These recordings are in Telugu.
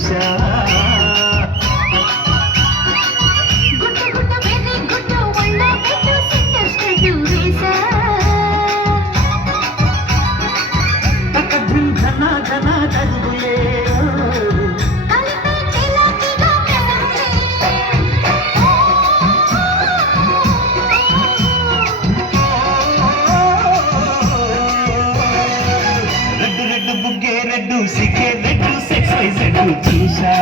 చూసా సిగ్గే రెడ్డు సెక్స్ వైజ్ రెడ్డు చూసా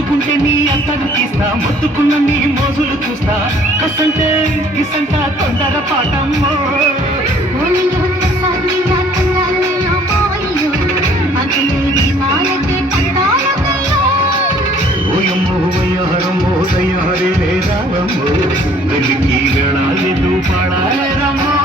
ముద్దుకుంటే నీ అంతను తీస్తా ముద్దుకున్న నీ మోజులు చూస్తా కసంటే కిసంట తొందర పాటమ్మో ఓయమ్మో వయ్యారమ్మో దయ్యారే రావమ్మో వెలికి వెళ్ళాలి పాడాలే రమ్మో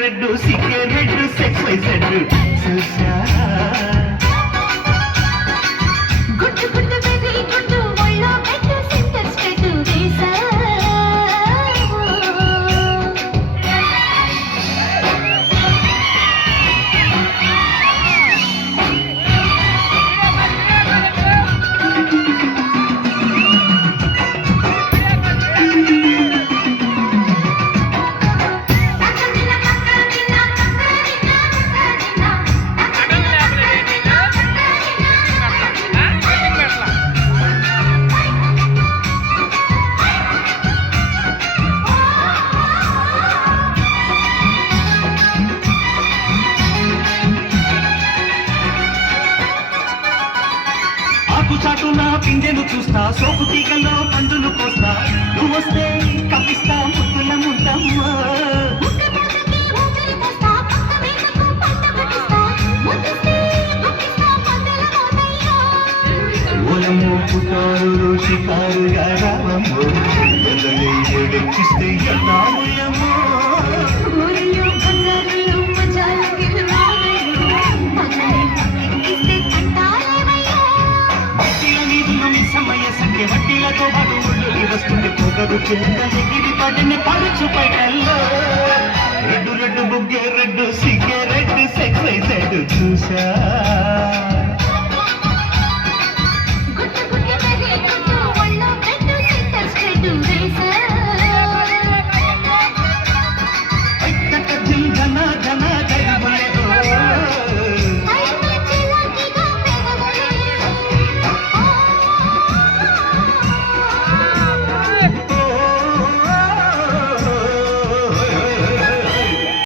రెడ్డు సిగ్గే రెడ్డు సెక్స్ వైజ్ రెడ్డు చూసా గుడ్డు గుడ్డు బేబీ గుడ్డు ఒళ్ళో పెట్టు సెంటర్ స్ట్రెట్ వేసా చాటు నా పిందెను చూస్తా సోపు తీగల్లో పందులు కోస్తా నువ్వు వస్తే కప్పిస్తా ముద్దుల ముద్దమ్మా ఓలమ్మో పుట్టారు షికారుగా రావమ్మో ఎడెక్కిస్తే ఎన్నాముయమ్మో వడ్డీలతో పాటు ఒళ్ళు వస్తుంది పొగరు కింద ఎగిరి పడిన పడుచు పైటల్లో రెడ్డు రెడ్డు బుగ్గే రెడ్డు సిగ్గే రెడ్డు సెక్స్ వైజ్ రెడ్డు చూసా